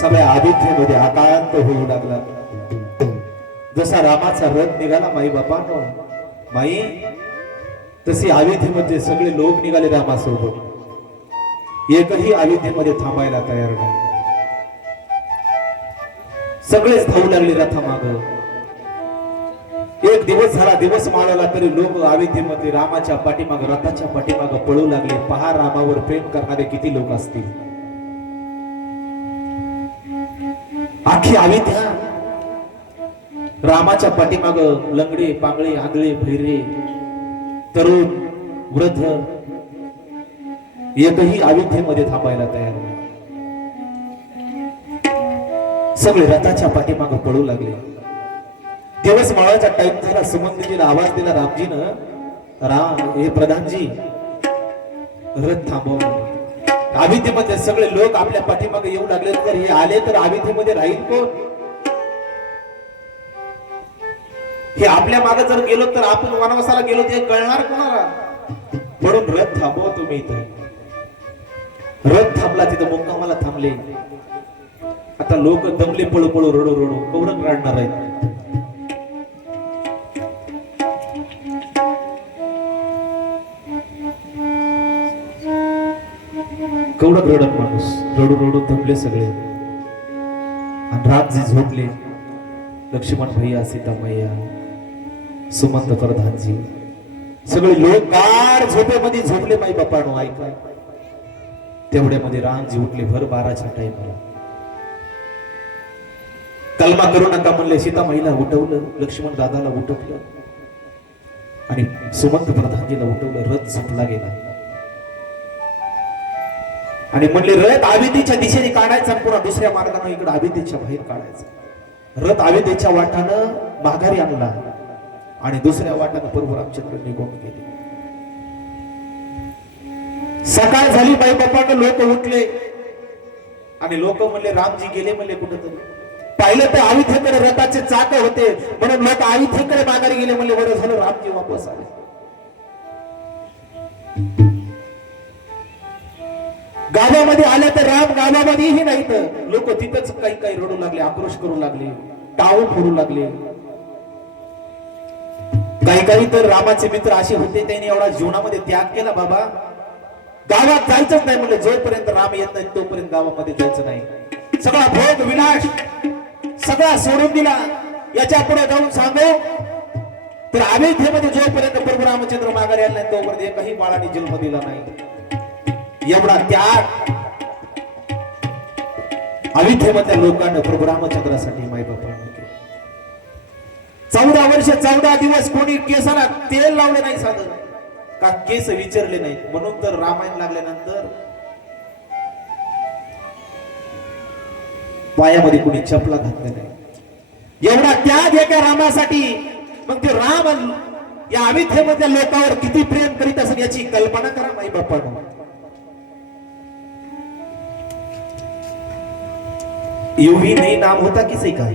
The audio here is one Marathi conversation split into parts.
सगळ्या अविद्येमध्ये आकांत होऊ लागला. जसा रामाचा रथ निघाला माई बापानो माई, तशी अविद्येमध्ये सगळे लोक निघाले रामासोबत. एकही अविद्येमध्ये थांबायला तयार नाही. सगळेच धावू लागले रथामाग. एक दिवस झाला, दिवस माळवला तरी लोक अविद्येमध्ये रामाच्या पाठीमाग, रथाच्या पाठीमाग पळू लागले. पहा रामावर प्रेम करणारे किती लोक असतील. आखी अविद्या रामाच्या पाठीमाग लंगडे, पांगळे, आंधळे, भैरे, तरुण, वृद्ध एकही अविद्येमध्ये थांबायला तयार नाही. सगळे रथाच्या पाठीमाग पळू लागले. दिवस माळाचा टाइम झाला. सुमंतजीला आवाज दिला रामजीनं, राम हे प्रधानजी रथ थांबव. अविद्येमध्ये सगळे लोक आपल्या पाठीमागे येऊ लागले. तर हे आले तर अविद्येमध्ये राहील कोण? हे आपल्या मागे जर गेलो तर आपण वनवासाला गेलो ते कळणार कोणाला? म्हणून रथ थांबवा तुम्ही इथं. रथ थांबला, तिथं मुक्कामाला थांबले. आता लोक दमले, पळू पळू, रडू रडू, कवडं रडणार आहेत. कवडं रडत माणूस, रडू रडू दमले सगळे. आणि रामजी झोपले. लक्ष्मण भैया, सीतामैया, सुमंत प्रधानजी, सगळे लोक गाढ झोपेमध्ये झोपले. माई बापानो ऐका. तेवढ्यामध्ये रामजी उठले. भर 12च्या टाइमला कलमा करू नका म्हणले. सीतामाईला उठवलं, लक्ष्मण दादाला उठवलं आणि सुमंत प्रधानजीला उठवलं. रथ झोपला गेला आणि म्हणले रथ अविद्येच्या दिशेने काढायचा, पुन्हा दुसऱ्या मार्गाने इकडे अविद्येच्या बाहेर काढायचा. रथ अविद्येच्या वाटानं माघारी आणला आणि दुसऱ्या वाटानं प्रभू रामचंद्र निघून गेले. सकाळ झाली. बाई बापानं लोक उठले आणि लोक म्हणले रामजी गेले म्हणले कुठेतरी. पाहिलं तर अविद्येकडे रथाचे चाक होते म्हणून लोक अविद्येकडे माघारी गेले म्हणले. बरं झालं रामजी वापस आले. गावामध्ये आले तर राम गावामध्येही नाही तर लोक तिथंच काही काही रडू लागले, आक्रोश करू लागले, टाळू फोडू लागले. काही काही तर रामाचे मित्र असे होते त्यांनी एवढा जीवनामध्ये त्याग केला, बाबा गावात जायचंच नाही म्हणले. जोपर्यंत राम येत नाही तोपर्यंत गावामध्ये जायचं नाही. सगळा भोग विनाश सगळा सोडून दिला. याच्या पुढे जाऊन सांगू तर अयोध्येमध्ये जोपर्यंत प्रभू रामचंद्र माघारी आला नाही तोपर्यंत एकही बाळाने जन्म दिला नाही. एवढा त्याग अयोध्येमधल्या लोकांना प्रभू रामचंद्रासाठी माई बापांनी केला. 14 वर्ष 14 दिवस कोणी केसाला तेल लावले नाही, साधं का केस विचारले नाही. म्हणून तर रामायण लागल्यानंतर पायामध्ये कोणी चपला घातल्या नाही. एवढा त्याग एका रामासाठी. मग ते राम या अयोध्येमधल्या लोकांवर किती प्रेम करीत असेल याची कल्पना करा माई बापांनो. एवढी नाही नाम होता की सही काय.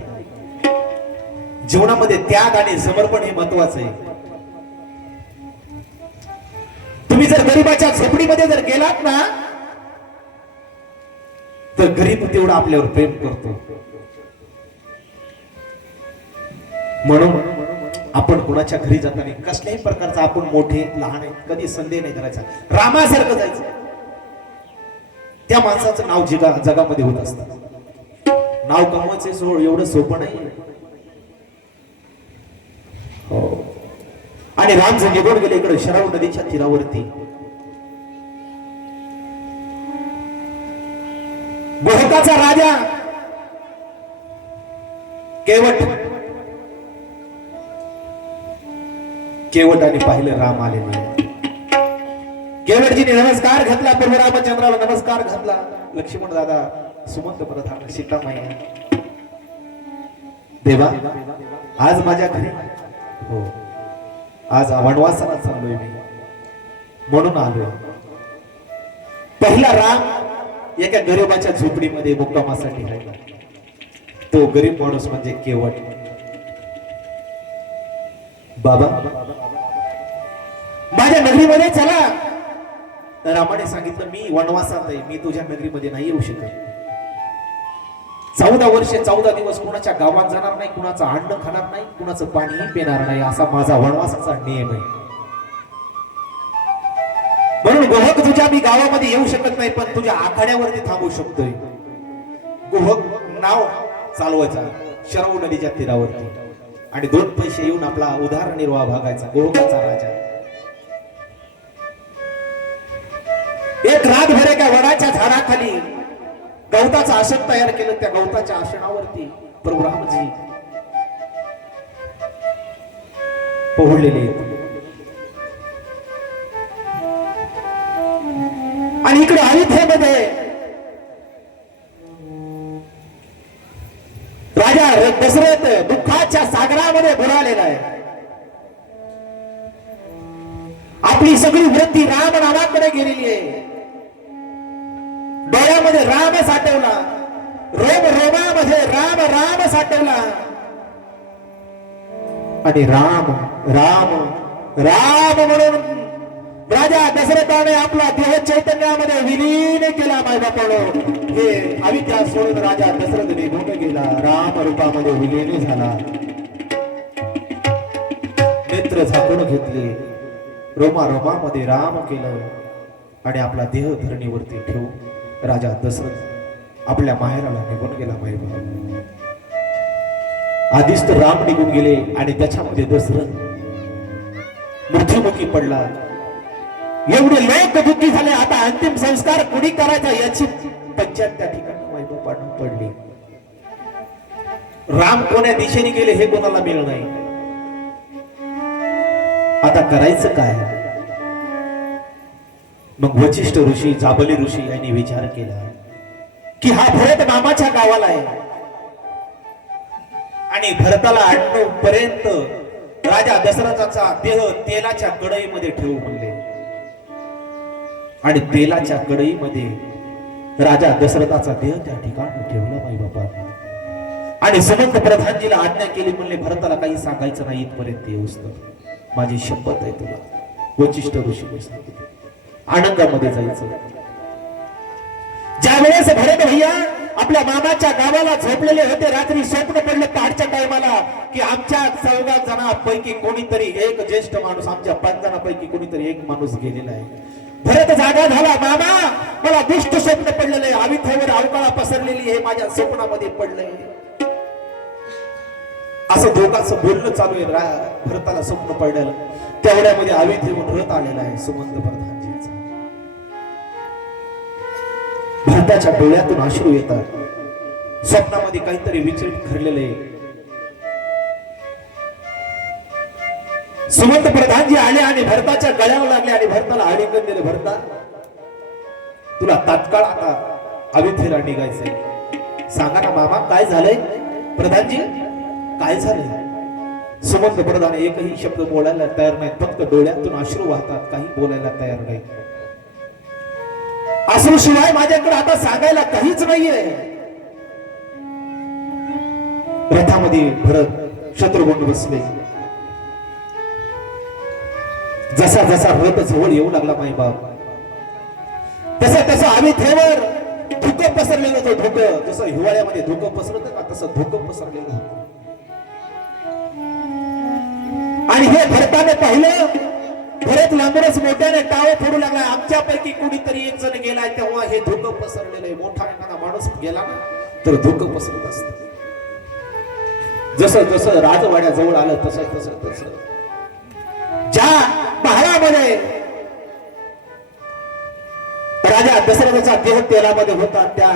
जीवनामध्ये त्याग आणि समर्पण हे महत्वाचं आहे. तुम्ही जर गरीबाच्या झोपडीमध्ये जर गेलात ना तर गरीब तेवढा आपल्यावर प्रेम करतो. म्हणून आपण कोणाच्या घरी जाताना कसल्याही प्रकारचा आपण मोठे लहान आहे कधी संदेह नाही करायचा. रामासारखं जायचं. त्या माणसाचं नाव जगामध्ये होत असतं. नाव कमवायचे एवढं सोपं नाही. हो. आणि राम जे निघून गेले इकडे शराव नदीच्या तीरावरती. गोहकाचा राजा केवटाने पाहिलं राम आले नाही. केवटजीने नमस्कार घातला. प्रभू रामचंद्राला नमस्कार घातला. लक्ष्मण दादा, सुमंत प्रधान, सीतामाई, देवा आज माझ्या घरी हो आज वनवासाला चाललोय मी म्हणून आलोय. पहिला राम एका गरीबाच्या झोपडीमध्ये मुक्कामासाठी राहिला. तो गरीब माणूस म्हणजे केवट. बाबा माझ्या नगरीमध्ये चला. रामाने सांगितलं मी वनवासात आहे, मी तुझ्या नगरीमध्ये नाही येऊ शकत. 14 वर्ष 14 दिवस कुणाच्या गावात जाणार नाही, कुणाचं अन्न खाणार नाही, कुणाचं पाणीही पिणार नाही, असा माझा वनवासाचा नियम आहे. म्हणून गोहक तुझ्या मी गावामध्ये येऊ शकत नाही, पण तुझ्या आखाड्यावरती थांबू शकतोय. गोहक नाव चालवायचा शरव नदीच्या तीरावरती आणि 2 पैसे येऊन आपला उदरनिर्वाह भागायचा. गोहकाचा राजा एक रातभर एका वडाच्या झाडाखाली गवताचं आसन तयार केलं. त्या गवताच्या आसनावरती प्रभू रामजी पोहळलेले आणि इकडे अयोध्येमध्ये राजा दशरथ दुःखाच्या सागरामध्ये बुडालेला आहे. आपली सगळी वृत्ती राम नावाकडे गेलेली आहे. डोळ्यामध्ये राम साठवला, रोम रोमामध्ये राम राम साठवला आणि राम राम राम म्हणून राजा दशरथाने आपला देह चैतन्यामध्ये विलीन केला. माय बापानो हे अविद्या सोडून राजा दशरथ निघून गेला, राम रूपामध्ये विलीन झाला. नेत्र झाकून घेतले, रोमा रोमामध्ये राम केलं आणि आपला देह धरणीवरती ठेवून राजा दशरथ आपल्या माहेराला निघून गेला. माय बाप आधीच तर राम निघून गेले आणि त्याच्यामध्ये दशरथ मृत्युमुखी पडला. एवढे लोक दुःखी झाले. आता अंतिम संस्कार कुणी करायचा याची पंचायत त्या ठिकाणी मायबापांना पडली. राम कोण्या दिशेने गेले हे कोणाला मिळलं नाही. आता करायचं काय? मग वशिष्ठ ऋषी जाबली ऋषी यांनी विचार केला की हा भरत मामाच्या गावाला आहे आणि भरताला आणण्यापर्यंत राजा दशरथाचा देह तेलाच्या कढईमध्ये ठेवू म्हणले आणि तेलाच्या कढईमध्ये राजा दशरथाचा देह त्या ठिकाणी ठेवला. माई बापा आणि सुमंत प्रधानजीला आज्ञा केली म्हणले भरताला काही सांगायचं नाही इथपर्यंत येऊस तर माझी शपथ आहे तुला. वशिष्ठ ऋषीने सांगितलं आनंदामध्ये जायचं. ज्या वेळेस भरत भैया आपल्या मामाच्या गावाला झोपलेले होते, रात्री स्वप्न पडलं पहाडच्या टायमाला की आमच्या 14 जणांपैकी कोणीतरी एक ज्येष्ठ माणूस, आमच्या 5 जणांपैकी कोणीतरी एक माणूस गेलेला आहे. भरत जागा झाला, मामा मला दुष्ट स्वप्न पडलेलं आहे, अविद्येवर अवकाळा पसरलेली आहे, माझ्या स्वप्नामध्ये पडलंय. असं दोघांचं बोलणं चालू आहे. भरताला स्वप्न पडलेलं तेवढ्यामध्ये अविद्येवर रथ आलेला आहे सुमंत प्रधानजींचा. भरताच्या डोळ्यातून अश्रू येतात. स्वप्नामध्ये काहीतरी विचलित घडलेलं आहे. सुमंत प्रधानजी आले आणि भरताच्या गळ्यावर लागले आणि भरताला आलिंगन दिले. भरता तुला तात्काळ आता अयोध्येला निघायचंय. सांगा ना मामा काय झालंय? प्रधानजी काय झालंय? सुमंत प्रधान एकही शब्द बोलायला तयार नाही, फक्त डोळ्यातून अश्रू वाहतात, काही बोलायला तयार नाही. अश्रू शिवाय माझ्याकडे आता सांगायला काहीच नाहीये. रथामध्ये भरत शत्रुघ्न बसले. जसा जसा रथ जवळ येऊ लागला माई बाप, तसं तसं आम्ही थेवर धुकं पसरलेलं होतं. धुकं जसं हिवाळ्यामध्ये धुकं पसरतं का, तसं धुकं पसरलेलं होतं. आणि हे भरताने पाहिलं, भरत लांबरच मोठ्याने टाळं फोडू लागला. आमच्यापैकी कोणीतरी एक जण गेलाय, तेव्हा हे धुकं पसरलेलं आहे. मोठा एखादा माणूस गेला ना तर धुकं पसरत असत. जसं जसं राजवाड्याजवळ आलं तसं तसं तसं ज्या महालामध्ये राजा दशरथाचा देह तेलामध्ये होता, त्या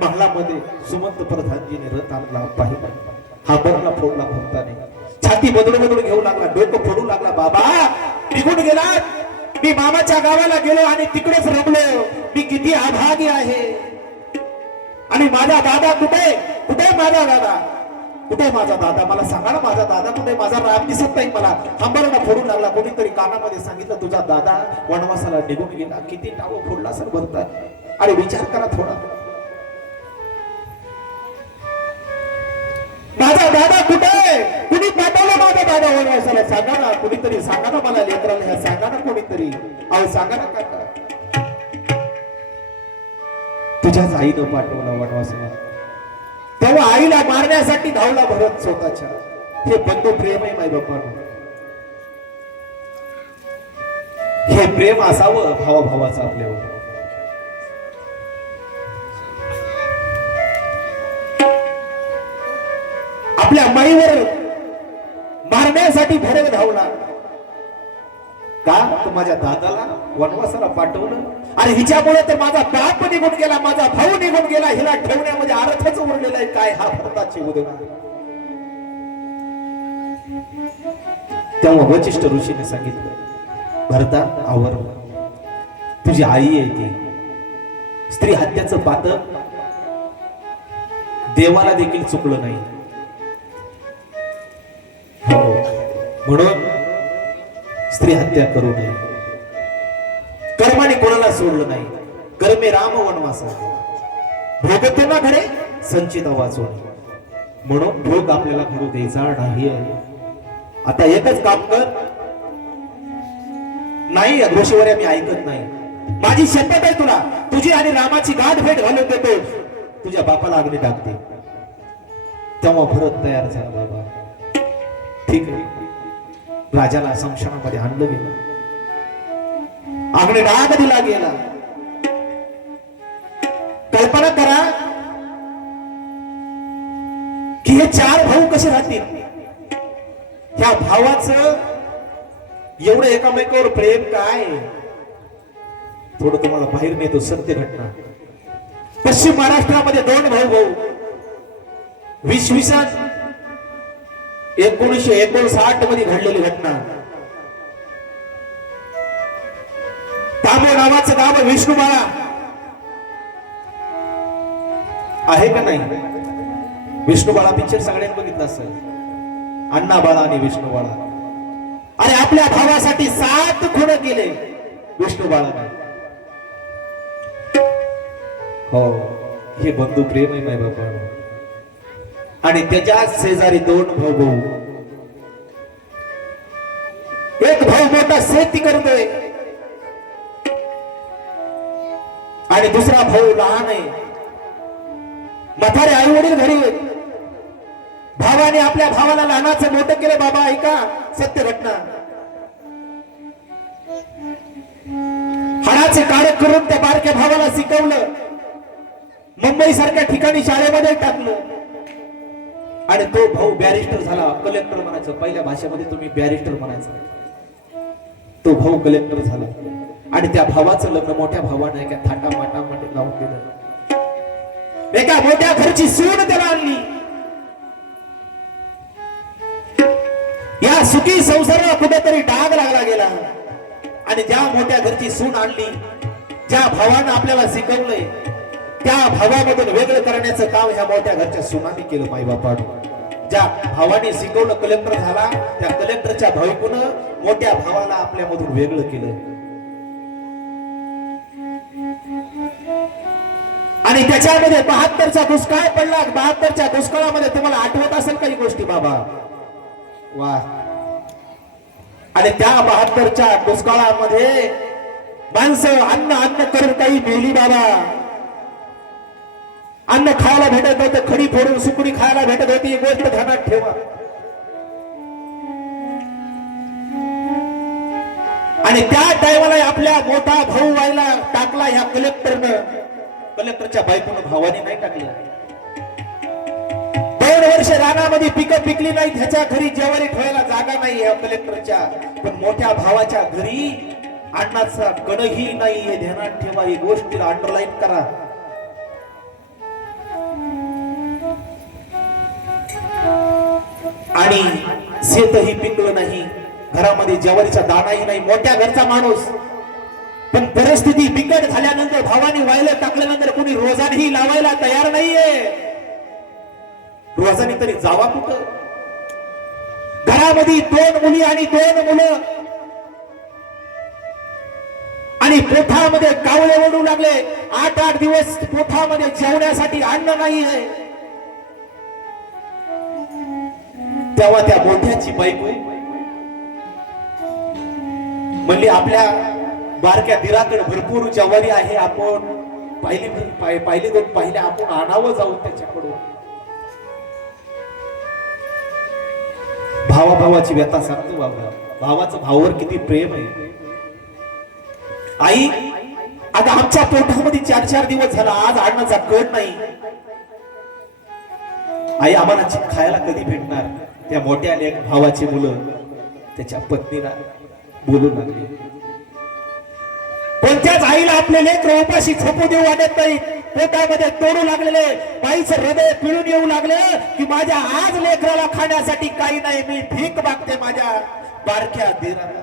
महालामध्ये सुमंत प्रधानजीने रथ आणला. पाहिला हा बरला फोडला फक्ताने, छाती बदलून बदलून घेऊ लागला, डोकं फोडू लागला. बाबा निघून गेला, मी मामाच्या गावाला गेलो आणि तिकडेच रमलो. मी किती अभागी आहे. आणि माझा दादा कुठे, कुठे माझा दादा, कुठे माझा दादा, मला सांगा ना माझा दादा कुठे, माझा राम दिसत नाही मला. हंबरडा फोडून लागला. कोणीतरी कानामध्ये सांगितलं तुझा दादा वनवासाला निघून गेला. किती टावं फोडला सर भरतात. आणि विचार करा थोडा, माझा दादा कुठे, कुणी पाठवलं माझा दादा वनवासाला, सांगा ना कुणीतरी, सांगा ना मला लेकराला, ह्या सांगा ना कोणीतरी, अहो सांगा ना काका. तुझ्याच आईनं पाठवला वनवासाला, तेव्हा आईला मारण्यासाठी धावला भरत स्वतःच्या. हे बंधू प्रेम आहे माय बाप्पांनो. हे प्रेम असावं भावाभावाचं आपल्यावर. आपल्या माईवर मारण्यासाठी भरत धावला का, तर माझ्या दादाला वनवासाला पाठवलं. आणि हिच्यामुळे तर माझा बाप निघून गेला, माझा भाऊ निघून गेला. हिला ठेवण्यामध्ये अर्थच उरलेला आहे काय, हा भरताची उद्योग. तेव्हा वचिष्ठ ऋषीने सांगितलं, भरता आवर, तुझी आई आहे ती. स्त्री हत्याचं पातक देवाला देखील चुकलं नाही. हो, म्हणून स्त्री हत्या करू नये. कर्माने कोणाला सोडलं नाही. कर्मे राम वनवासा, भोगते ना घडे संचित वाचवणे. म्हणून भोग आपल्याला घडू द्यायचा नाही आहे. आता एकच काम कर, नाही ऋषीवर मी ऐकत नाही, माझी शपथ आहे तुला, तुझी आणि रामाची गाठ भेट घालून देतो, तुझ्या बापाला अग्नी टाकते. तेव्हा भरत तयार झाला. बाबा ठीक आहे. राजाला संशनामध्ये आणलं गेलं, अग्नी डाग दिला गेला. कल्पना करा की हे चार भाऊ कसे राहतील. ह्या भावाचं एवढं एकामेकावर प्रेम काय. थोडं तुम्हाला बाहेर नेतो सत्य घटना. पश्चिम महाराष्ट्रामध्ये दोन भाऊ भाऊ 1959 मध्ये घडलेली घटना. तांबो नावाचं गाव विष्णुबाळा आहे का नाही. विष्णुबाळा पिक्चर सगळ्यांनी बघितला असेल. अण्णा बाळा आणि विष्णुबाळा. आणि आपल्या भावासाठी 7 खून केले विष्णुबाळाने. हो, हे बंधू प्रेम आहे माय बाबा. आणि त्याच्या शेजारी 2 भाऊ भाऊ. एक भाऊ मोठा शेती करतोय आणि दुसरा भाऊ लहान आहे. म्हातारे आई वडील घरी. भावाने आपल्या भावाला लहानाचं मोठं केलं. बाबा ऐका सत्य घटना. हाडाचे काळे करून त्या बारक्या भावाला शिकवलं. मुंबई सारख्या ठिकाणी शाळेमध्ये टाकलं. आणि तो भाऊ बॅरिस्टर झाला. कलेक्टर म्हणायचं, पहिल्या भाषेमध्ये तुम्ही बॅरिस्टर म्हणायचं. तो भाऊ कलेक्टर झाला. आणि त्या भावाचं लग्न मोठ्या भावाने एका थाटामाटामध्ये लावून दिलं. एका मोठ्या घरची सून त्याला आणली. या सुखी संसाराला कुठेतरी डाग लागला गेला. आणि ज्या मोठ्या घरची सून आणली, ज्या भावानं आपल्याला शिकवलंय, त्या भावामधून वेगळं करण्याचं काम ह्या मोठ्या घरच्या सुनाने केलं. माई बापाने ज्या भावाने शिकवलं कलेक्टर झाला, त्या कलेक्टरच्या भाविकून मोठ्या भावाला आपल्यामधून वेगळं केलं. आणि त्याच्यामध्ये 72चा दुष्काळ पडला. 72च्या दुष्काळामध्ये तुम्हाला आठवत असेल काही गोष्टी बाबा. वा, आणि त्या 72च्या दुष्काळामध्ये माणसं अन्न अन्न करून काही मेली बाबा. अन्न खायला भेटत नव्हतं, खडी फोडून सुकडी खायला भेटत होती. ही गोष्ट ध्यानात ठेवा. आणि त्या टायमाला आपल्या मोठा भाऊ व्हायला टाकला ह्या कलेक्टरच्या बायकोनं भावाने नाही टाकला. 2 वर्ष रानामध्ये पिकं पिकली नाही, ह्याच्या घरी जेवारी ठेवायला जागा नाही या कलेक्टरच्या. पण मोठ्या भावाच्या घरी अन्नाचा कणही नाही, हे ध्यानात ठेवा. ही गोष्टीला अंडरलाईन करा. आणि शेतही पिकलं नाही, घरामध्ये ज्वारीचा दाणाही नाही. मोठ्या घरचा माणूस, पण परिस्थिती बिकट झाल्यानंतर भावाने व्हायला टाकल्यानंतर कोणी रोजानेही लावायला तयार नाहीये. रोजाने तरी जावा कुठं? घरामध्ये 2 मुली आणि 2 मुलं, आणि पोठामध्ये कावळे ओढू लागले. 8-8 दिवस पोठामध्ये जेवण्यासाठी अन्न नाहीये. तेव्हा त्या मोठ्याची बायको म्हणली, आपल्या बारक्या दिराकडे भरपूर ज्वारी आहे, आपण पाहिले आपण आणावं जाऊ त्याच्याकडून. भावाची व्यथा सांगतो बाबा. भावाचं भावावर किती प्रेम आहे. आई, आता आमच्या पोटामध्ये 4-4 दिवस झाला, आज अन्नाचा कट नाही. आई, आम्हाला खायला कधी भेटणार? त्या मोठ्या भावाची मुलं त्याच्या पत्नीला बोलू लागले. कोणत्याच आईला आपले लेकरं उपाशी झोपू देऊ वाटत नाही. पोटामध्ये तोडू लागलेले, बाईचं हृदय पिळून येऊ लागलं की माझ्या आज लेकराला खाण्यासाठी काही नाही, मी भीक मागते माझ्या बारक्या दिराला.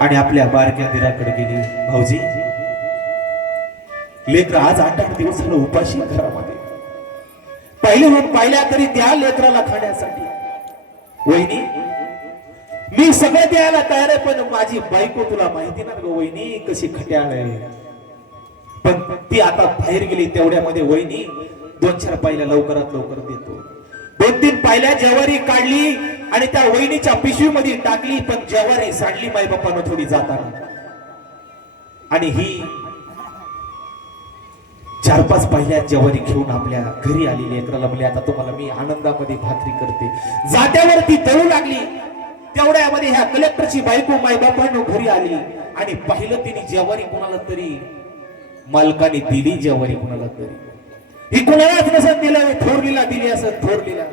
आणि आपल्या बारक्या दिराकडे गेली. भाऊजी, लेकर आज 8-8 दिवस झालं उपाशी घरामध्ये. पाहिल्या तरी द्या लेकराला खाण्यासाठी. वहिनी, मी सगळं द्यायला तयार आहे, पण माझी बायको तुला माहिती ना ग वहिनी कशी खट्याळ आहे. पण ती आता बाहेर गेली, तेवढ्यामध्ये वहिनी 2-4 पायल्या लवकरात लवकर देतो. 2-3 पायल्या ज्वारी काढली आणि त्या वहिनीच्या पिशवीमध्ये टाकली, पण ज्वारी सांडली माई बापानं थोडी जाताना. आणि ही 4-5 पायल्या ज्वारी घेऊन आपल्या घरी आलेली लेकराला म्हणले, आता तुम्हाला मी आनंदामध्ये भाकरी करते. जात्यावर ती तळू लागली. तेवढ्यामध्ये ह्या कलेक्टरची बायको माई बापानं घरी आली आणि पाहिलं तिने ज्वारी कोणाला तरी, मालकाने दिली ज्वारी कोणाला तरी. ही कोणालाच नसत दिलं, थोरलीला दिली असत. थोरलीला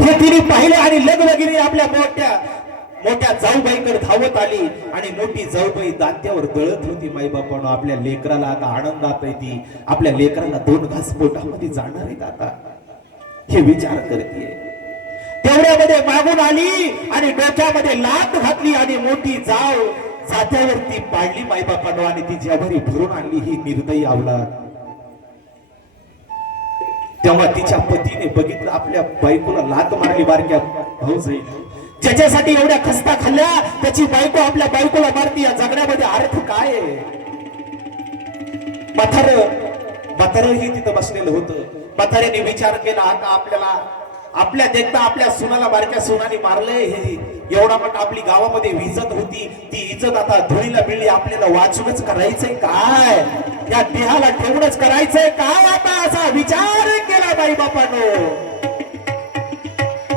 हे तिने पाहिलं आणि लगेच आपल्या मोठ्या जाऊबाईकडे धावत आली. आणि मोठी जाऊबाई दात्यावर दळत होती. माई बापानं आपल्या लेकराला आता आनंदात येते, आपल्या लेकराला 2 घास पोटामध्ये जाणार आहेत आता, हे विचार करते. तेवढ्यामध्ये मागून आली आणि डोक्यामध्ये लात घातली आणि मोठी जाव जात्यावरती पाडली माई बापानं. आणि ती ज्वारी भरून आणली. ही निर्दयी आवलाद. तेव्हा तिच्या पतीने बघितलं, आपल्या बायकोला लात मारली बारक्या भाऊजाईने. ज्याच्यासाठी एवढ्या खस्ता खाल्ल्या त्याची बायको आपल्या बायकोला मारती. या जगण्यामध्ये अर्थ काय आहे? म्हातारही तिथं बसलेलं होतं. म्हाताऱ्याने विचार केला, आता आपल्या देखता आपल्या सुनाला बारक्या सुनाने मारलंय. हे एवढा मोठा आपली गावामध्ये इज्जत होती, ती इज्जत आता धुळीला मिळली. आपल्याला वाचूनच करायचंय काय? या देहाला ठेवूनच करायचंय काय आता? असा विचार केला बाई बापानो.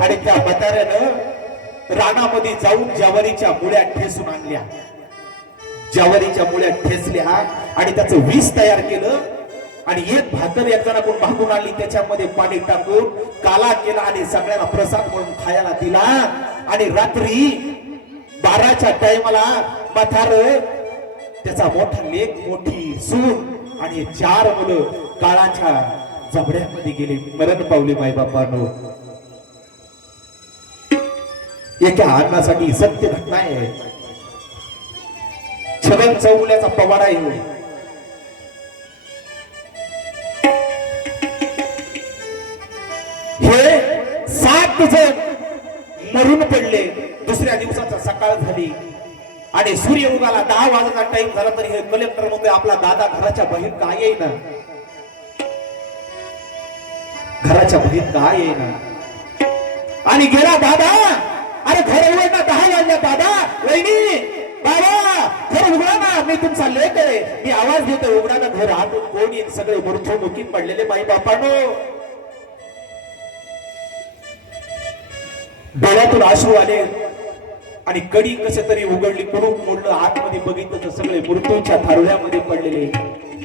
आणि त्या म्हाताऱ्यानं रानामध्ये जाऊन ज्वारीच्या मुळ्या ठेसून आणल्या. ज्वारीच्या मुळ्या ठेचल्या आणि त्याचं विष तयार केलं. आणि एक भाकर एक जणाकडून मागून आली, त्याच्यामध्ये पाणी टाकून काला केला आणि सगळ्यांना प्रसाद म्हणून खायला दिला. आणि रात्री 12च्या टायमाला म्हातार, त्याचा मोठा लेक, मोठी सून आणि 4 मुलं काळाच्या जबड्यामध्ये गेले, मरण पावले माई बापानो. एका अन्नासाठी सत्य घटना आहे. छगन चौगुल्याचा पवाडा आहे. हे 7 जण मरून पडले. दुसऱ्या दिवसाचा सकाळ झाली आणि सूर्य उगाला. 10 वाजता टाइम झाला तरी हे कलेक्टर म्हणतोय, आपला दादा घराच्या बाहेर काय येईना. घराच्या बाहेर काय येईना आणि गेला दादा. अरे घर उघडणं 10 वाजल्या दादा. वहिनी बाबा घर उघडा ना, मी तुमचा लेक आहे. मी आवाज देतो उघडा ना घर. आतून कोण येईल? सगळे मृत्युमुखी पडलेले माई बापानो. डोळ्यातून अश्रू आले आणि कडी कसे तरी उघडली, कुलूप मोडलं. आतमध्ये बघितलं तर सगळे मृत्यूच्या थारोळ्यामध्ये पडलेले.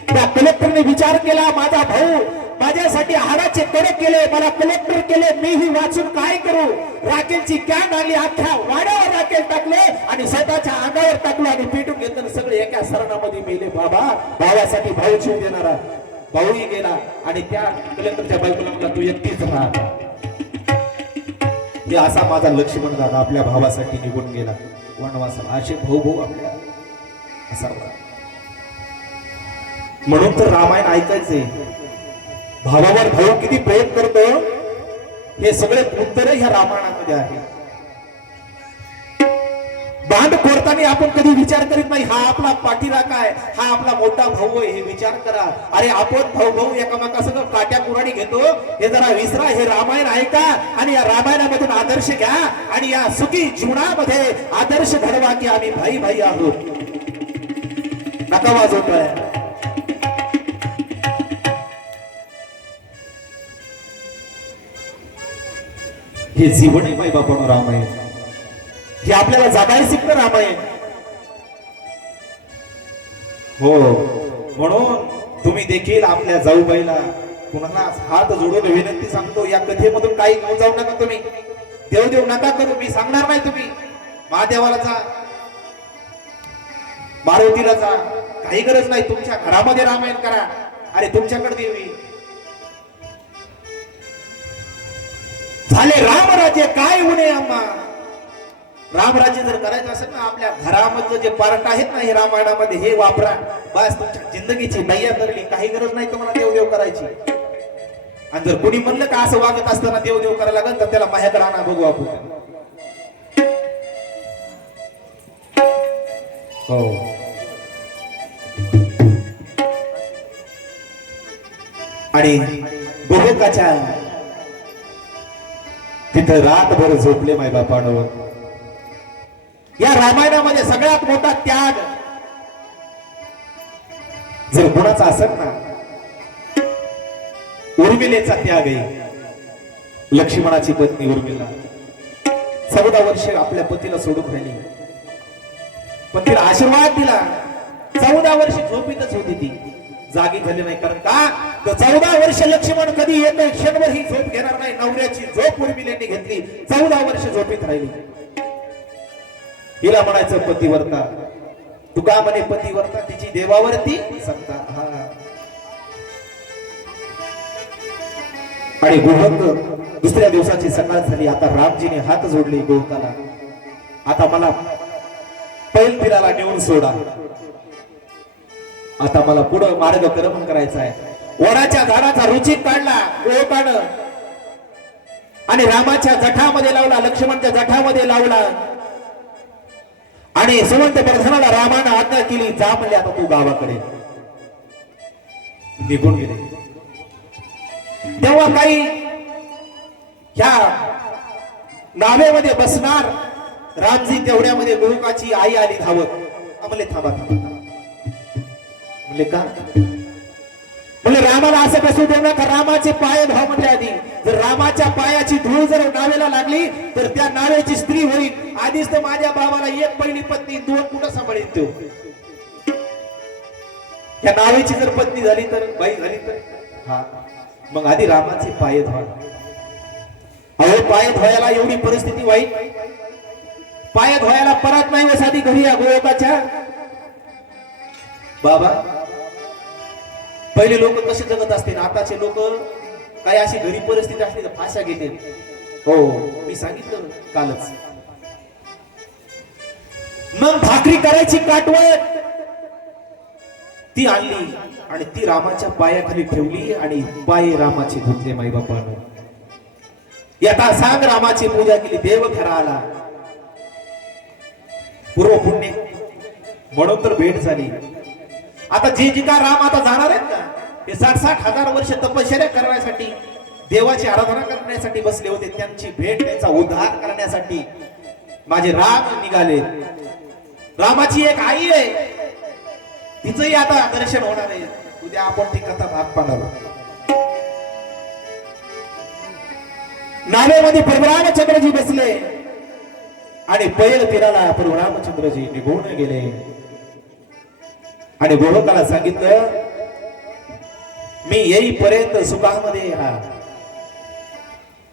त्या कलेक्टरने विचार केला, माझा भाऊ माझ्यासाठी हाडाचे कडक केले, मला कलेक्टर केले, मीही वाचून काय करू. राखेलची कॅन आली, अख्ख्या वाड्यावर राखेल टाकले आणि स्वतःच्या अंगावर टाकलं आणि पेटून घेतलं. सगळे एका सरणामध्ये मेले. बाबा भावासाठी भाऊ जीव देणारा भाऊही गेला आणि त्या कलेक्टरच्या बायकोला म्हणला, तू एकटीच राहा. हे असा माझा लक्ष्मण दादा आपल्या भावासाठी निघून गेला वनवासाला. असे भाऊ भाऊ आपल्या असावा. म्हणून तर रामायण ऐकायचे. भावावर भाऊ किती प्रेम करतो हे सगळे उत्तर ह्या रामायणामध्ये आहे. बांध फोडताना आपण कधी विचार करीत नाही, हा आपला पाठीराखा आहे, हा आपला मोठा भाऊ आहे, हे विचार करा. अरे आपण भाऊ भाऊ एकामेकासंग काट्या कुराडी घेतो, हे जरा विसरा. हे रामायण ऐका आणि या रामायणामधून आदर्श घ्या आणि या सुखी जीवनामध्ये आदर्श घडवा की आम्ही भाई भाई आहोत. नका वाजवतोय. हे जीवन आहे माई बापानो रामायण. हे आपल्याला जगायला शिकतं रामायण. हो, म्हणून तुम्ही देखील आपल्या जाऊबाईला कुणाला हात जोडून विनंती सांगतो, या कथेमधून काही घेऊन जाऊ नका. तुम्ही देव देव नका करू. मी सांगणार नाही. तुम्ही महादेवाला जा, मारुतीला जा, काही गरज नाही. तुमच्या घरामध्ये रामायण करा. अरे तुमच्याकडे देवी झाले रामराज्य काय उणे आम्हा. रामराज्य जर करायचं असेल ना, आपल्या घरामधलं जे पार्ट आहेत ना हे रामायणामध्ये हे वापरा. बस तुमच्या जिंदगीची नैया धरली. काही गरज नाही तुम्हाला देवदेव करायची. आणि जर कोणी म्हणलं का असं वागत असताना देवदेव करायला लागेल तर त्याला माझ्याकडे आणा, बघू आपण. हो, आणि गोमुखाच्या तिथं रातभर झोपले माय बापांवर. या रामायणामध्ये सगळ्यात मोठा त्याग जर गुणाचा असेल ना, उर्मिलेचा त्याग आहे. लक्ष्मणाची पत्नी उर्मिला 14 वर्ष आपल्या पतीला सोडून राहिली. पतीला आशीर्वाद दिला. 14 वर्ष झोपीतच होती ती, जागी झाली नाही. कारण का तर 14 वर्ष लक्ष्मण कधी येत क्षणभर ही झोप घेणार नाही. नवऱ्याची झोप उर्मिलेने घेतली. 14 वर्ष झोपीत राहिली. हिला म्हणायचं पतिवर्ता. तुका म्हणे पतिवर्ता, तिची देवावरती सत्ता. हा, आणि गोहक दुसऱ्या दिवसाची सकाळ झाली. आता रामजीने हात जोडले गोहकाला, आता मला पैल फिरायला नेऊन सोडा. आता मला पुढं मार्गक्रमण करायचा आहे. वडाच्या झाडाचा रुचिक काढला गोहकानं आणि रामाच्या जठामध्ये लावला, लक्ष्मणच्या जठामध्ये लावला आणि सुमंत प्रधानाला रामानं आज्ञा केली, जा म्हणले आता तू गावाकडे. निघून गेले. तेव्हा काही ह्या नावेमध्ये बसणार रामजी, तेवढ्यामध्ये गोहकाची आई आली धावत. म्हणले थांबा थांबा. म्हणले का? म्हणले रामाला असं कसं देणार का रामाचे पाय धाव. म्हणजे आधी जर रामाच्या पायाची धूळ जर नावेला लागली तर त्या नावेची स्त्री होईल. आधीच तर माझ्या बाबाला एक पहिली पत्नी, 2 कुठं सांभाळील तो. त्या नावेची जर पत्नी झाली तर, बाई झाली तर, हा मग आधी रामाचे पाय धुवा. अहो पाय धुवायला एवढी परिस्थिती वाईट. पाय धुवायला परत नाही व साधी घरी या गोहकाच्या. बाबा पहिले लोक कसे जगत असतील, आताचे लोक काय अशी घरी परिस्थिती असली तर फाशा घेते. हो मी सांगितलं कालच. मग भाकरी करायची काटवत ती आणली आणि ती रामाच्या पायाखाली ठेवली आणि पाय रामाचे धुतले माई बापानं. आता सांग रामाची पूजा केली, देव खरा आला. पूर्व पुण्य म्हणून तर भेट झाली. आता जे का राम आता जाणार आहेत का, हे 60-60 हजार वर्ष तपश्चर्या करण्यासाठी देवाची आराधना करण्यासाठी बसले होते, त्यांची भेट, त्यांचा उद्धार करण्यासाठी माझे राम निघाले. रामाची एक आई आहे, तिचंही आता दर्शन होणार आहे. उद्या आपण ती कथा भाग पाडणार. नावेमध्ये परशुरामचंद्रजी बसले आणि पैल तीराला परशुरामचंद्रजी निघून गेले आणि गोरखाला सांगितलं, मी येईपर्यंत सुखामध्ये राहा.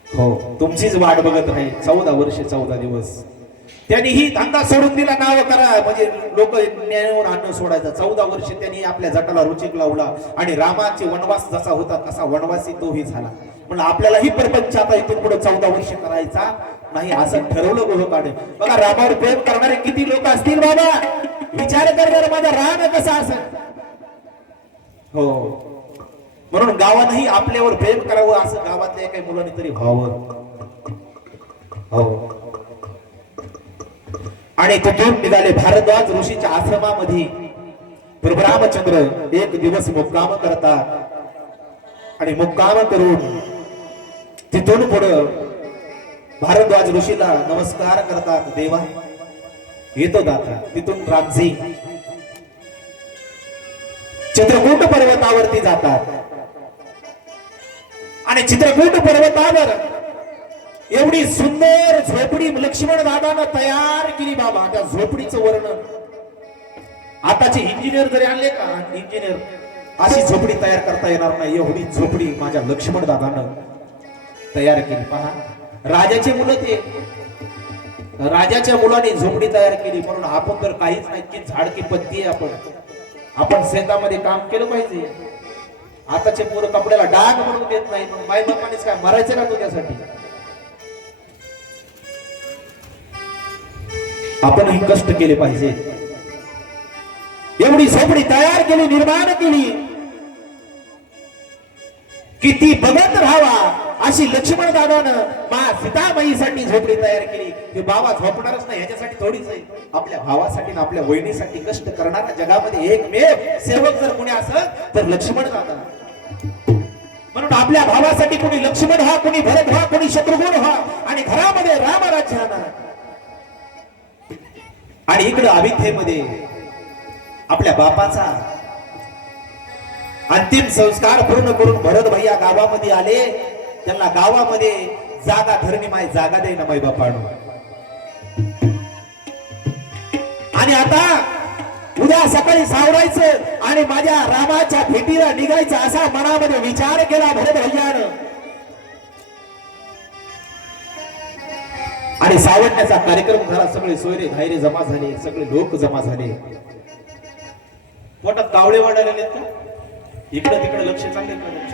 हो, तुमचीच वाट बघत राहील. 14 वर्ष 14 दिवस त्यांनी ही धंदा सोडून दिला. नाव करा म्हणजे लोक न्यायावर अन्न सोडायचं. 14 वर्ष त्यांनी आपल्या जटाला रुचिक लावला आणि रामाचे वनवास जसा होता तसा वनवासी तोही झाला. म्हणून आपल्यालाही प्रपंच आता इथून पुढे 14 वर्ष करायचा नाही असं ठरवलं गोरखाने. बघा, रामावर प्रेम करणारे किती लोक असतील बाबा. विचार कर, माझा राम कसा असेल. हो, म्हणून गावानंही आपल्यावर प्रेम करावं असं गावातल्या काही मुलांनी तरी व्हावं. हो, आणि तिथून निघाले भारद्वाज ऋषीच्या आश्रमामध्ये. परशुरामचंद्र एक दिवस मुक्काम करतात आणि मुक्काम करून तिथून पुढे भारद्वाज ऋषीला नमस्कार करतात. देवा येतो दाता. तिथून रामजी चित्रकूट पर्वतावरती जातात आणि चित्रकूट पर्वतावर एवढी सुंदर झोपडी लक्ष्मण दादानं तयार केली बाबा. त्या झोपडीचं वर्णन आताचे इंजिनियर जरी आणले का, इंजिनियर अशी झोपडी तयार करता येणार नाही. एवढी झोपडी माझ्या लक्ष्मण दादानं तयार केली. पहा, राजाचे मुलं ते, राजाच्या मुलाने झोपडी तयार केली. म्हणून आपण तर काहीच नाही की झाडकी पत्ती आहे. आपण शेतामध्ये काम केलं पाहिजे. आताचे पोरं कपड्याला डाग म्हणून देत नाही. मग माय बापानेच काय मरायचं का तुझ्यासाठी? आपणही कष्ट केले पाहिजे. एवढी झोपडी तयार केली, निर्माण केली की ती बघत राहावा अशी लक्ष्मण दादानं मा सीतामाईसाठी झोपडी तयार केली. की बाबा झोपणारच नाही ह्याच्यासाठी थोडीच आहे, आपल्या भावासाठी ना आपल्या वहिनीसाठी कष्ट करणारा जगामध्ये एकमेव सेवक जर कोणी असेल तर लक्ष्मण दादा. म्हणून आपल्या भावासाठी कोणी लक्ष्मण व्हा, कोणी भरत व्हा, कोणी शत्रुघ्न व्हा आणि घरामध्ये रामराज्य आणा. आणि इकडे अविध्येमध्ये आपल्या बापाचा अंतिम संस्कार पूर्ण करून भरत भैया गावामध्ये आले. त्यांना गावामध्ये जागा धरणी माय जागा दे ना माई बापानो. आणि आता उद्या सकाळी सावरायचं आणि माझ्या रामाच्या भेटीला निघायचं असा मनामध्ये विचार केला भरत भैयानं. आणि सावरण्याचा कार्यक्रम झाला. सगळे सोयरे धायरे जमा झाले, सगळे लोक जमा झाले. पोटात कावळे वाढायला का? इकडं तिकडं लक्ष चालले का? लक्ष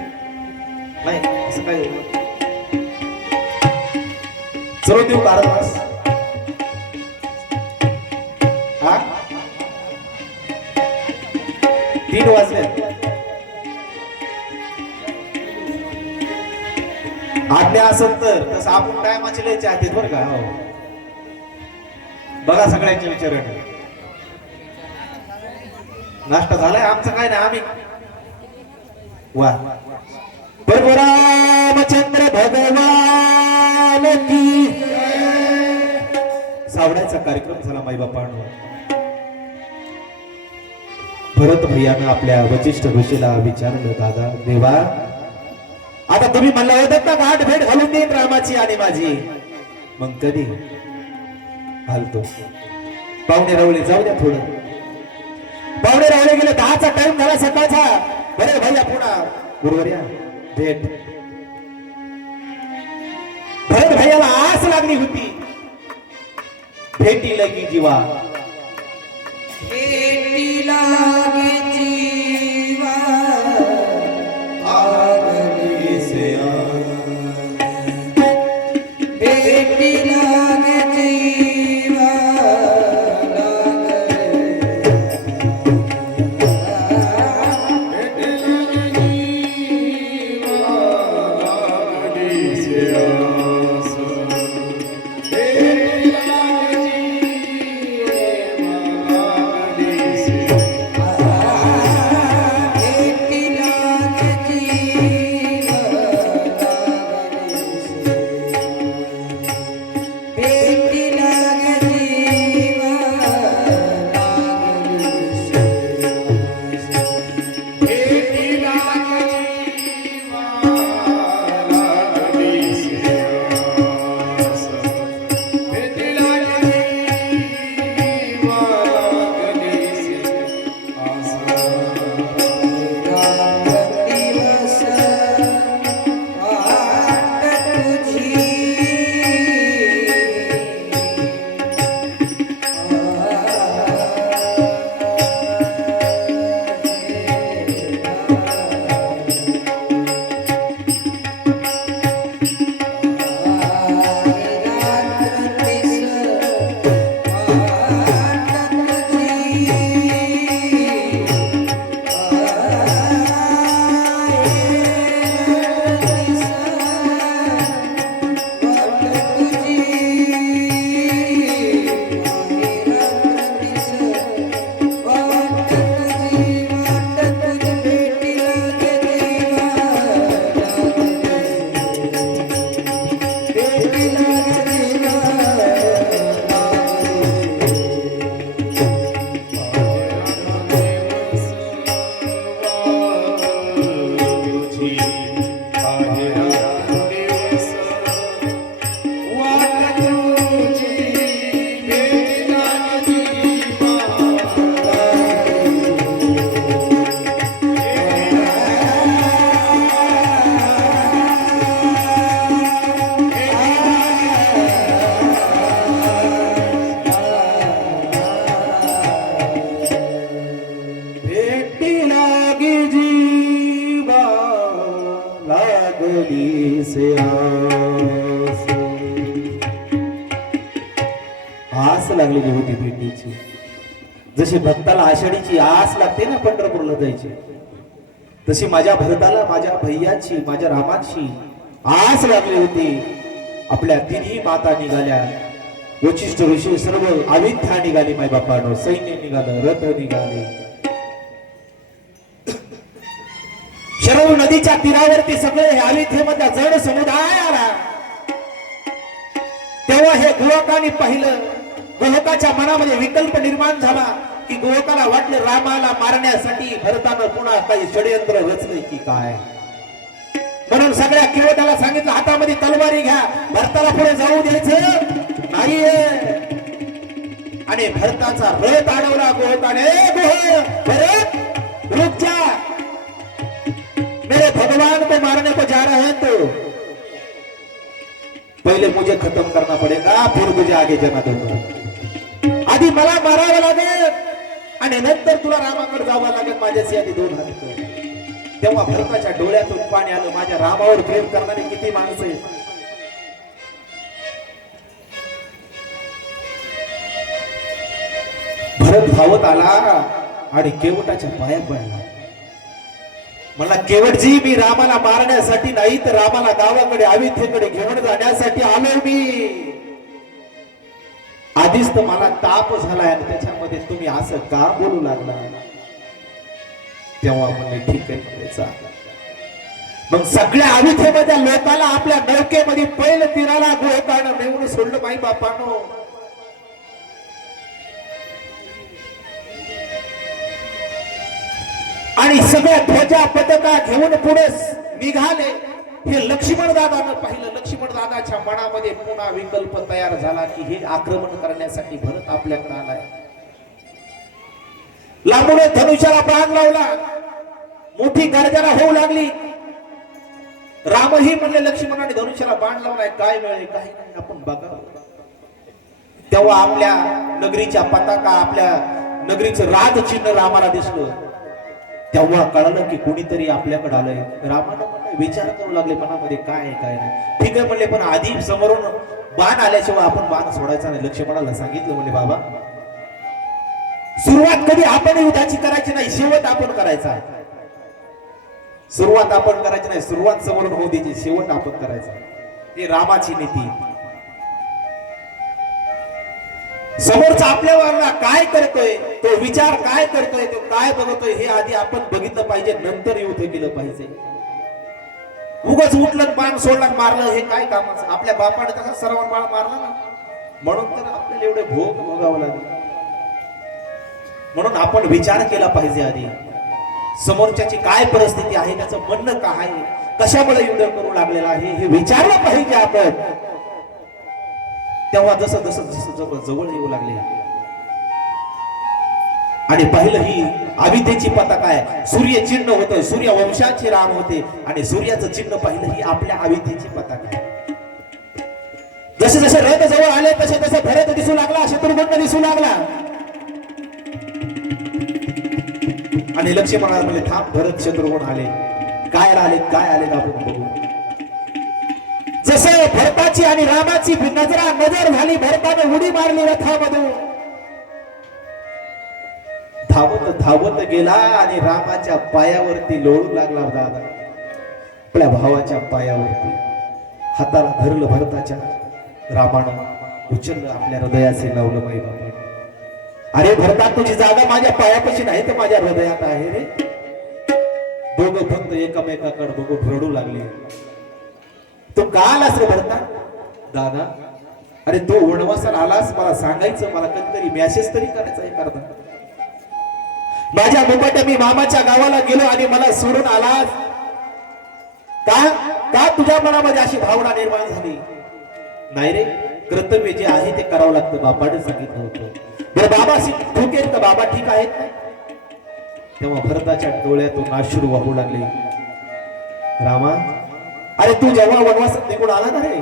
नाही असं काय. चलो देऊ कारभास. हा 3 वाजले. आज्ञा असेल तर तसं आपण टायमाचे लय चाहते बरं का. हो, बघा सगळ्यांच्या विचाराने नाश्ता झालाय आमचा. काय नाही आम्ही वा परशुरामचंद्र भगवान की. सावडायचा कार्यक्रम झाला माई बापांनो. भरत भैयानं आपल्या वशिष्ठ ऋषीला विचारलं, दादा देवा आता तुम्ही म्हणला होतात ना गाठ भेट घालून देईन रामाची आणि माझी, मग कधी घालतो? पाहुणे रावळे जाऊ द्या थोडं. पाहुणे रावळे गेले. 10चा टाइम झाला सकाळचा. बरे भैया पुन्हा गुरुवर्या भेट. भरत भैयाला आस लागली होती भेटी लगी जीवा. भेटी लागे जीवा भेटी लागे जीवा भेटी लागी जीवा लागली से आस लागलेली होती भेटीची. जशी भक्ताला आषाढीची आस लागते ना पंढरपूरला जायची, तशी माझ्या भरताला माझ्या भैयाची माझ्या रामाची आस लागली होती. आपल्या तिन्ही माता निघाल्या, वशिष्ठ ऋषी सर्व अविद्या निघाली, माय बापानो सैन्य निघालं, रथ निघाले. शरव नदीच्या तीरावरती सगळे हे अविद्येमधला जड समुदाय आला. तेव्हा हे गोवकांनी पाहिलं. गोवकाच्या मनामध्ये विकल्प निर्माण झाला की गोवकाला वाटलं रामाला मारण्यासाठी भरतानं पुन्हा काही षडयंत्र रचले की काय. म्हणून सगळ्या किवटाला सांगितलं हातामध्ये तलवारी घ्या, भरताला पुढे जाऊ द्यायचं नाहीये. आणि भरताचा रथ अडवला गोवकाने. भरत रुक जा, मेरे भगवान को मारने को जा रहे हैं तो पहले मुझे खत्म करना पड़ेगा, फिर तुझे आगे जाना दूंगा. आधी मला मारावं लागेल आणि नंतर तुला रामाकडे जावं लागेल माझ्याशी आधी 2 हात कर. तेव्हा भरताच्या डोळ्यातून पाणी आलं. माझ्या रामावर प्रेम करणारे किती माणसं आहेत. भरत धावत आला आणि केवटाच्या पायात पडला. मला केवटजी मी रामाला मारण्यासाठी नाही तर रामाला गावाकडे अविद्येकडे घेऊन जाण्यासाठी आलो मी. आधीच तर मला ताप झालाय आणि त्याच्यामध्ये तुम्ही असं का बोलू लागला. तेव्हा म्हणले ठीक आहे. मग सगळ्या अविद्येमध्ये लोकांना आपल्या नौकेमध्ये पहिलं तीराला गोवकानं नेऊन सोडलं. माई बापानो आणि सगळ्या ध्वजा पताका घेऊन पुढे निघाले. हे लक्ष्मण दादानं पाहिलं. लक्ष्मण दादाच्या मनामध्ये पुन्हा विकल्प तयार झाला की हे आक्रमण करण्यासाठी भरत आपल्याकडे आलाय. लांबून धनुष्याला बाण लावला. मोठी गर्जना होऊ लागली. रामही म्हणले लक्ष्मणाने धनुष्याला बाण लावलाय, काय वेळ काही नाही, आपण बघा. तेव्हा आपल्या नगरीच्या पताका, आपल्या नगरीचं राजचिन्ह रामाला दिसलं. तेव्हा कळलं की कुणीतरी आपल्याकडे आलंय. रामानं म्हणलं विचार करू लागले मनामध्ये काय आहे काय नाही. ठीक आहे म्हणले, पण आधी समोरून बाण आल्याशिवाय आपण बाण सोडायचा नाही. लक्ष्मणाला सांगितलं म्हणजे बाबा सुरुवात कधी आपण युद्धाची करायची नाही, शेवट आपण करायचा. सुरुवात आपण करायची नाही, सुरुवात समोरून होऊ द्यायची, शेवट आपण करायचा. ही रामाची नीती. समोरचा आपल्यावर काय करतोय, तो विचार काय करतोय, तो काय बघतोय हे आधी आपण बघितलं पाहिजे, नंतर युद्ध केलं पाहिजे. उगाच उठलं बाण सोडलं मारलं हे काय कामाचं. आपल्या बापाने तसा सर्वांना बाण मारला ना, म्हणून तर आपल्याला एवढे भोग भोगावं लागले. म्हणून आपण विचार केला पाहिजे आधी समोरच्याची काय परिस्थिती आहे, त्याचं म्हणणं काय आहे, कशामुळे युद्ध करू लागलेला आहे हे विचारलं पाहिजे आपण. तेव्हा जसं जसं जसं जवळ येऊ लागले आणि पाहिलं ही अविद्येची पताका आहे. सूर्य चिन्ह होतं, सूर्यवंशाचे राम होते आणि सूर्याचं चिन्ह पाहिलं ही आपल्या अविद्येची पताका आहे. जसे जसे रथ जवळ आले तसे तसे भरत दिसू लागला, शत्रुघ्न दिसू लागला. आणि लक्ष्मणाला म्हणले थांब, भरत शत्रुघ्न आले. काय आले आपण बघू. जसे भरताची आणि रामाची नजर झाली, भरताने उडी मारली रथामधून. धावत धावत गेला आणि रामाच्या पायावरती लोळू लागला. दादा आपल्या भावाच्या पायावरती हाताला धरलं भरताच्या. रामानं उचललं, आपल्या हृदयाचे लावलं. माई बाबा अरे भरता तुझी जागा माझ्या पायापाशी नाही तर माझ्या हृदयात आहे रे. दोघं फक्त एकमेकाकडे बघून रडू लागले. तू का आलास रे भरता. दादा अरे तो वनवासाला आलास मला सांगायचं, मला कधीतरी मेसेज तरी करायचा आहे करता. माझ्या मुकाट्या मी मामाच्या गावाला गेलो आणि मला सोडून आलास का? का तुझ्या मनामध्ये अशी भावना निर्माण झाली? नाही रे, कर्तव्य जे आहे ते करावं लागतं, बापाने सांगितलं होतं. बरं बाबा ठीक आहेत का? बाबा ठीक आहेत ना? तेव्हा भरताच्या डोळ्यातून अश्रू वाहू लागले. रामा अरे तू जेव्हा वनवासात निघून आला ना रे,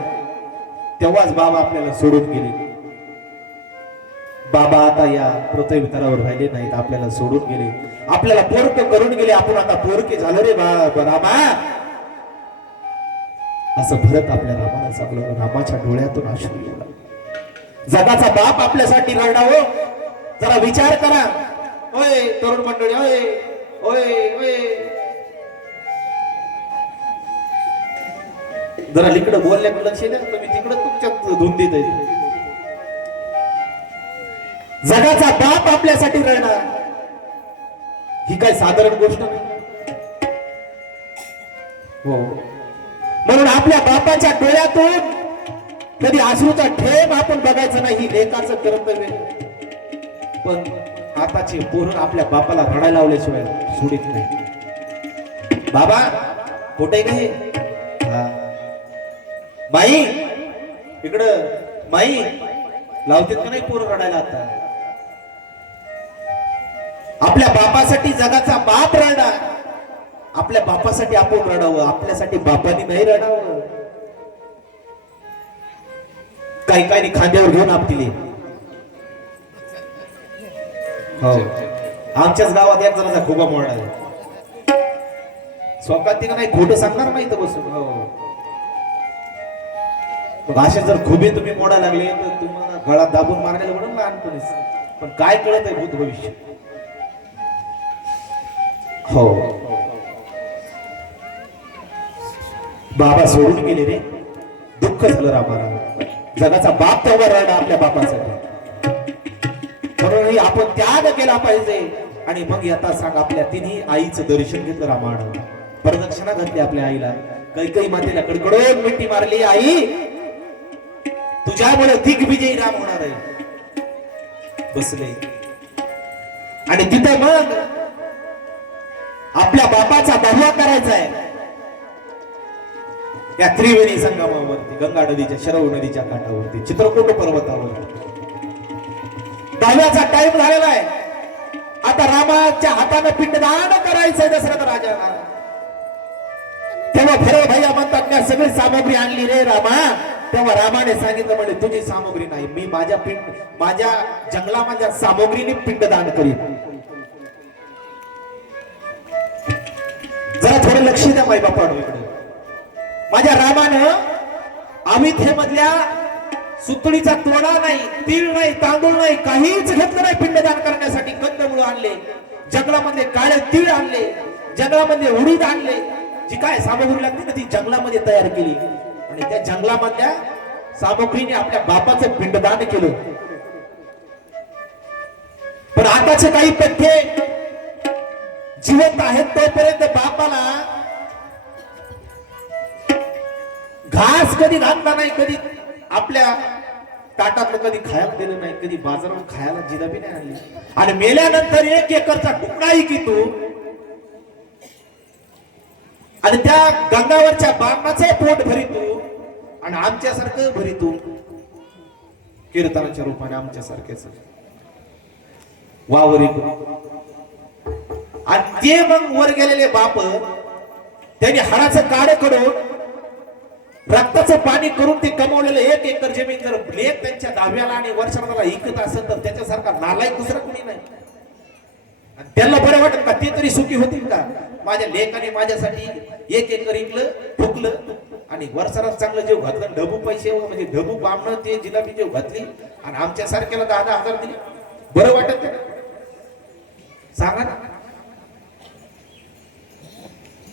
तेव्हाच बाबा आपल्याला सोडून गेले. बाबा आता या पृथ्वी तलावर राहिले नाहीत, आपल्याला सोडून गेले, आपल्याला पोरक करून गेले. आपण आता पोरके झालो रे रामा, असं भरत आपल्या रामाला सांगलं. रामाच्या डोळ्यातून अश्रू येऊ लागले. जगाचा बाप आपल्यासाठी रडावो, जरा विचार करा. ओय तरुण मंडळी, ओय ओय ओय, जरा इकडं बोलल्याकडे लक्ष द्या. तुम्ही तिकडं तुमच्या धुंदीत आहे. जगाचा बाप आपल्यासाठी रडणार ही काय साधारण गोष्ट नाही. हो, म्हणून आपल्या बापाच्या डोळ्यातून कधी अश्रूचा ठेप आपण बघायचं नाही, ही लेकाचं कर्तव्य. पण आताचे पोरं आपल्या बापाला रडायला लावल्याशिवाय सोडित नाही. बाबा खोटे का हे? बाई इकडं, बाई लावतेत का नाही पोरं रडायला? आता आपल्या बापासाठी जगाचा बाप रडा, आपल्या बापासाठी आपण रडावं, आपल्यासाठी बापाने नाही रडावं. काही काही खांद्यावर घेऊन आपली. हो, आमच्याच गावात एक जणाचा खुबा मोडला. स्वतः ती का नाही खोटं सांगणार नाही तर बसून. हो, मग असे जर खुबे तुम्ही मोडा लागले तर तुम्हाला गळा दाबून मारायला म्हणून लहानपणीच. पण काय कळत आहे भूत भविष्य? हो, बाबा सोडून गेले रे, दुःख झालं रामाला. जगाचा बाप तेव्हा रडला आपल्या बापासाठी. म्हणून आपण त्याग केला पाहिजे. आणि मग आता सांग, आपल्या तिन्ही आईचं दर्शन घेतलं रामानं, प्रदक्षिणा घातली आपल्या आईला. कैकई मातेला कडकडून मिठी मारली. आई तुझ्यामुळे दिग्विजयी राम होणार आहे. बसले आणि तिथं मग आपल्या बापाचा बहुवा करायचा आहे. या त्रिवेणी संगमावरती, गंगा नदीच्या, शरव नदीच्या काठावरती, चित्रकूट पर्वतावरती दहाव्याचा टाइम झालेला आहे. आता रामाच्या हाताने पिंडदान करायचंय दशरथ राजाला. तेव्हा भरत भैया म्हणतात मी सगळी सामग्री आणली रे रामा. तेव्हा रामाने सांगितलं म्हणजे तुझी सामग्री नाही, मी माझ्या जंगलामध्ये सामग्रीने पिंडदान करीन. जरा थोडं लक्ष द्या माई बापांनो इकडे. माझ्या रामानं अमिथे मधल्या सुतळीचा तोडा नाही, तीळ नाही, तांदूळ नाही, काहीच घेतलं नाही पिंडदान करण्यासाठी. कंदमुळं आणले, जंगलामध्ये काळे तीळ आणले, जंगलामध्ये उडीद आणले. जी काय सामग्री लागते ना ती जंगलामध्ये तयार केली आणि त्या जंगलामधल्या सामग्रीने आपल्या बापाचं पिंडदान केलं. पण आताचे काही पथ्ये जिवंत आहेत तोपर्यंत बापाला घास कधी घातला नाही, कधी आपल्या ताटातलं कधी खायला दिलं नाही, कधी बाजारावर खायला जिलेबी नाही आणली. आणि मेल्यानंतर 1 एकरचा तुकडाही की तू आणि त्या गंगावरच्या बाणाचं पोट भरितो आणि आमच्यासारखं भरितो कीर्तनाच्या रूपाने आमच्यासारखेच वावरी. आणि ते मग वर गेलेले बाप त्यांनी हाडाचं काढ करून रक्ताचं पाणी करून ते कमवलेलं 1 एकर जमीन जर लेख त्यांच्या दहाव्याला आणि वर्षाला इकत असेल तर त्याच्यासारखा नालायक दुसरा कोणी नाही. आणि त्यांना बरं वाटत का? ते तरी सुखी होतील का? माझ्या लेकाने माझ्यासाठी 1 एकर इकलं, फुकलं आणि वर्षाला चांगलं जेव घातलं, ढबू पैसे म्हणजे ढबू बामणं ते जिलाबी जेव घातली आणि आमच्या सारख्याला 10,000 दिले. बरं वाटत का? सांगा ना.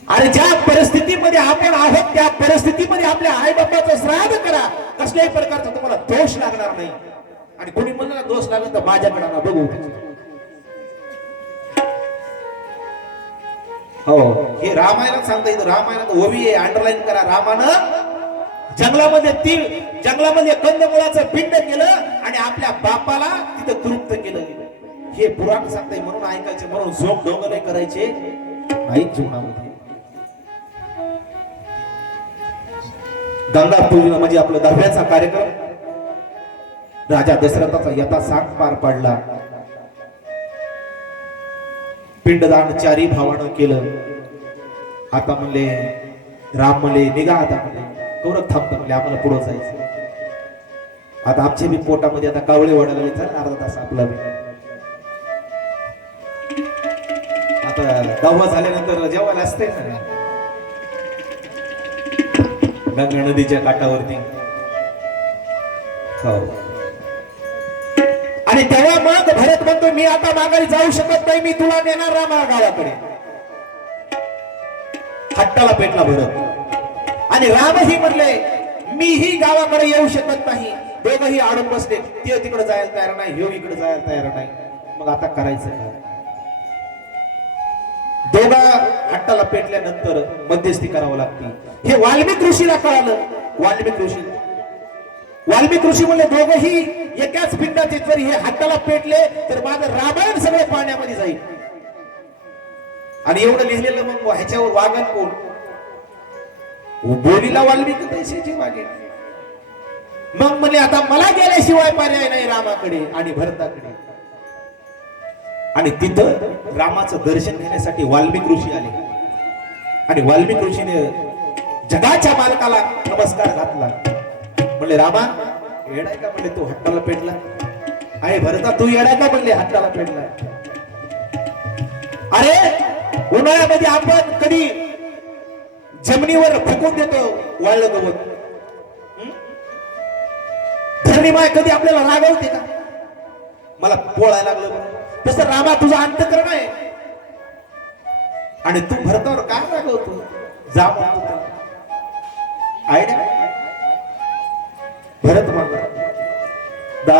आणि ज्या परिस्थितीमध्ये आपण आहोत त्या परिस्थितीमध्ये आपल्या आई बापाचं श्राद्ध करा. कसल्याही प्रकारचा तुम्हाला दोष लागणार नाही. आणि कोणी म्हणलं दोष लागला तर माझ्याकडे आणा, बघू. हो, हे रामायणात सांगता येतं. रामायणात ओवी आहे, अंडरलाईन करा. रामानं जंगलामध्ये कंदमुळाचं पिंड केलं आणि आपल्या बापाला तिथं तृप्त केलं. हे पुराण सांगताय म्हणून ऐकायचे, म्हणून झोप डोंगर करायचे नाही जीवनामध्ये. गंगा पूजन म्हणजे आपलं दहाव्याचा कार्यक्रम राजा दशरथाचा यथासांग पार पाडला. पिंडदान चारी भावानं केलं. आता म्हणले राम म्हणले निघा, आता म्हणले कौरव थांबतं म्हणले आम्हाला पुढं जायचं. आता आमच्या बी पोटामध्ये आता कावळे वाढायला चला अर्धा तास आपला बी. आता दहावा झाल्यानंतर जेवायला असते ना गंगा नदीच्या काठावरती. हो. आणि तेव्हा मग भरत म्हणतो मी आता माघारी जाऊ शकत नाही, मी तुला नेणार रामा गावाकडे. हट्टाला पेटला भरत आणि रामही म्हणले मीही गावाकडे येऊ शकत नाही. दोघही आडून बसले. ते तिकडे जायला तयार नाही, ह्यो इकडे जायला तयार नाही. मग आता करायचं काय? दोघा हट्टाला पेटल्यानंतर मध्यस्थी करावं लागते. हे वाल्मिक ऋषीला कळालं. वाल्मिक ऋषी म्हणले दोघही एकाच पिंडात जर हे हट्टाला पेटले तर माझं रामायण सगळे पाण्यामध्ये जाईल. आणि एवढं लिहिलेलं मग ह्याच्यावर वागण कोण? बोलीला वाल्मिक तैसेची वागेल. मग म्हणले आता मला गेल्याशिवाय पर्याय नाही रामाकडे आणि भरताकडे. आणि तिथं रामाचं दर्शन घेण्यासाठी वाल्मिक ऋषी आले. आणि वाल्मिक ऋषीने जगाच्या मालकाला नमस्कार घातला. म्हणले रामा येडाय का? म्हणले तू हट्टाला पेटला आहे. भरता तू येडाय का? म्हणले हट्टाला पेटला. अरे उन्हाळ्यामध्ये आपण कधी जमिनीवर फुकून देतो वाळलं गवत. धरणी माय कधी आपल्याला रागवते का? मला पोळायला लागलं. तसं रामा तुझा अंतःकरण आहे आणि तू भरतावर काय रागवतो? जा म्हणतो आयडिया. भरत म्हणला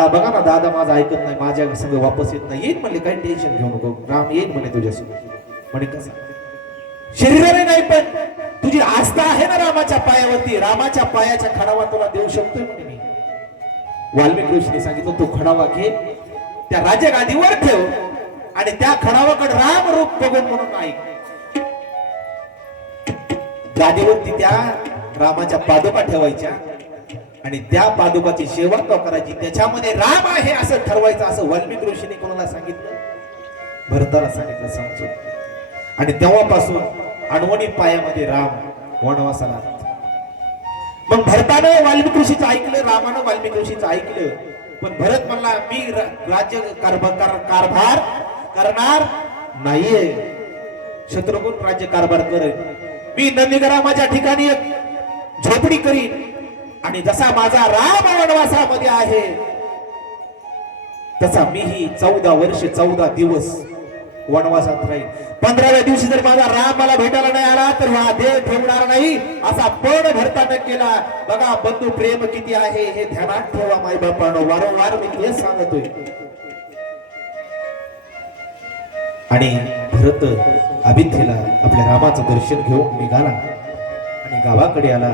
बघा ना दादा माझा ऐकत नाही, माझ्या संग वापस येत नाही. येईल म्हणले काही टेन्शन घेऊ नको, राम येईल म्हणे तुझ्यासोबत. म्हणे कसं? शरीराने नाही पण तुझी आस्था आहे ना रामाच्या पायावरती. रामाच्या पायाच्या खडावा तुला देऊ शकतोय म्हणे मी. वाल्मिक ऋषीने सांगितलं तू खडावा घे, त्या राजगादीवर ठेव आणि त्या खडावाकडे राम रूप बघून म्हणून ऐक. गादीवरती त्या रामाच्या पादुका ठेवायच्या आणि त्या पादुकाची सेवा तो करायची. त्याच्यामध्ये राम आहे असं ठरवायचं. असं वाल्मिक ऋषीने कोणाला सांगितलं? भरताला सांगितलं समजून. आणि तेव्हापासून अणवणी पायामध्ये राम वनवासाला. मग भरतानं वाल्मिक ऋषीचं ऐकलं, रामानं वाल्मिक ऋषीचं ऐकलं. पण भरत म्हणला मी राज्य कारभार करणार नाहीये. शत्रुघ्न राज्य कारभार करेल. मी नंदीग्रामाच्या ठिकाणी एक झोपडी करीन आणि जसा माझा राम वनवासामध्ये आहे तसा मीही 14 वर्ष 14 दिवस वनवासात राहील. 15व्या दिवशी जर माझा राम मला भेटायला नाही आला तर हा देह ठेवणार नाही असा पण भरतानं केला. बघा बंधू प्रेम किती आहे हे ध्यानात ठेवा माय बापानो. वारंवार मी तेच सांगतोय. आणि भरत अभिथेला आपल्या रामाचं दर्शन घेऊन निघाला आणि गावाकडे आला.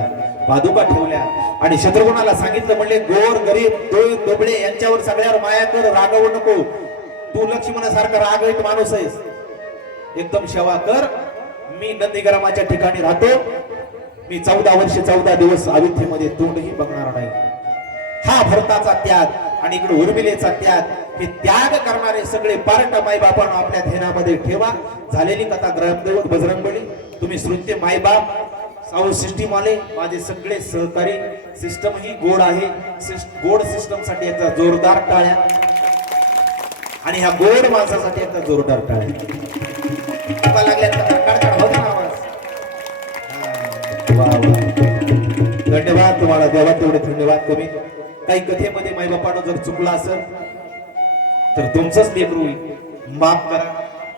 पादुका ठेवल्या आणि शत्रुघ्नाला सांगितलं म्हणले गोर गरीब दोबळे यांच्यावर सगळ्यावर माया कर, रागवू नको. तू लक्ष्मणासारखा रागवित माणूस आहेस, एकदम सेवा कर. मी नंदीग्रामाच्या ठिकाणी राहतो. मी 14 वर्ष 14 दिवस अयोध्येमध्ये तोंडही बघणार नाही. हा भरताचा त्याग आणि इकडे उर्मिलेचा त्याग. हे त्याग करणारे सगळे पार्ट मायबापांना आपल्या ध्यानामध्ये ठेवा. झालेली कथा ग्रामदैवत बजरंगबली. तुम्ही श्रुत्य मायबाप साऊंड सिस्टीम आले, माझे सगळे सहकारी. सिस्टम ही गोड आहे. गोड सिस्टम साठी एकदा जोरदार टाळ्या आणि ह्या गोड माणसासाठी एकदा जोरदार टाळ्या लागल्या. होता ना आवाज? धन्यवाद तुम्हाला देवा, तेवढे धन्यवाद. कमी काही कथेमध्ये मायबापानं जर चुकला असेल तर तुमचंच लेकरू माफ करा.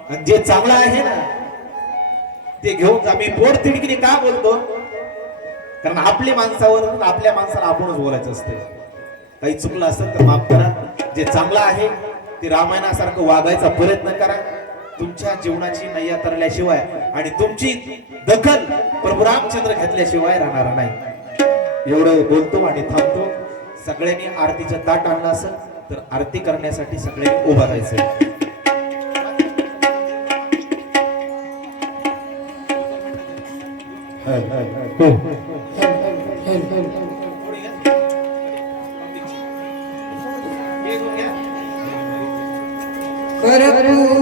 आणि जे चांगलं आहे ना ते घेऊन जा. मी पोट तिडकीने का बोलतो? कारण आपल्या माणसावर आपल्या माणसाला आपणच बोलायचं असते. काही चुकलं असेल तर माफ करा. जे चांगलं आहे ते रामायणासारखं वागायचा प्रयत्न करा. तुमच्या जीवनाची नय्या तरल्याशिवाय आणि तुमची दखल प्रभू रामचंद्र घेतल्याशिवाय राहणार नाही. एवढं बोलतो आणि थांबतो. सगळ्यांनी आरतीचं ताट आणलं असेल तर आरती करण्यासाठी सगळ्यांनी उभं राहायचं. कर्पूर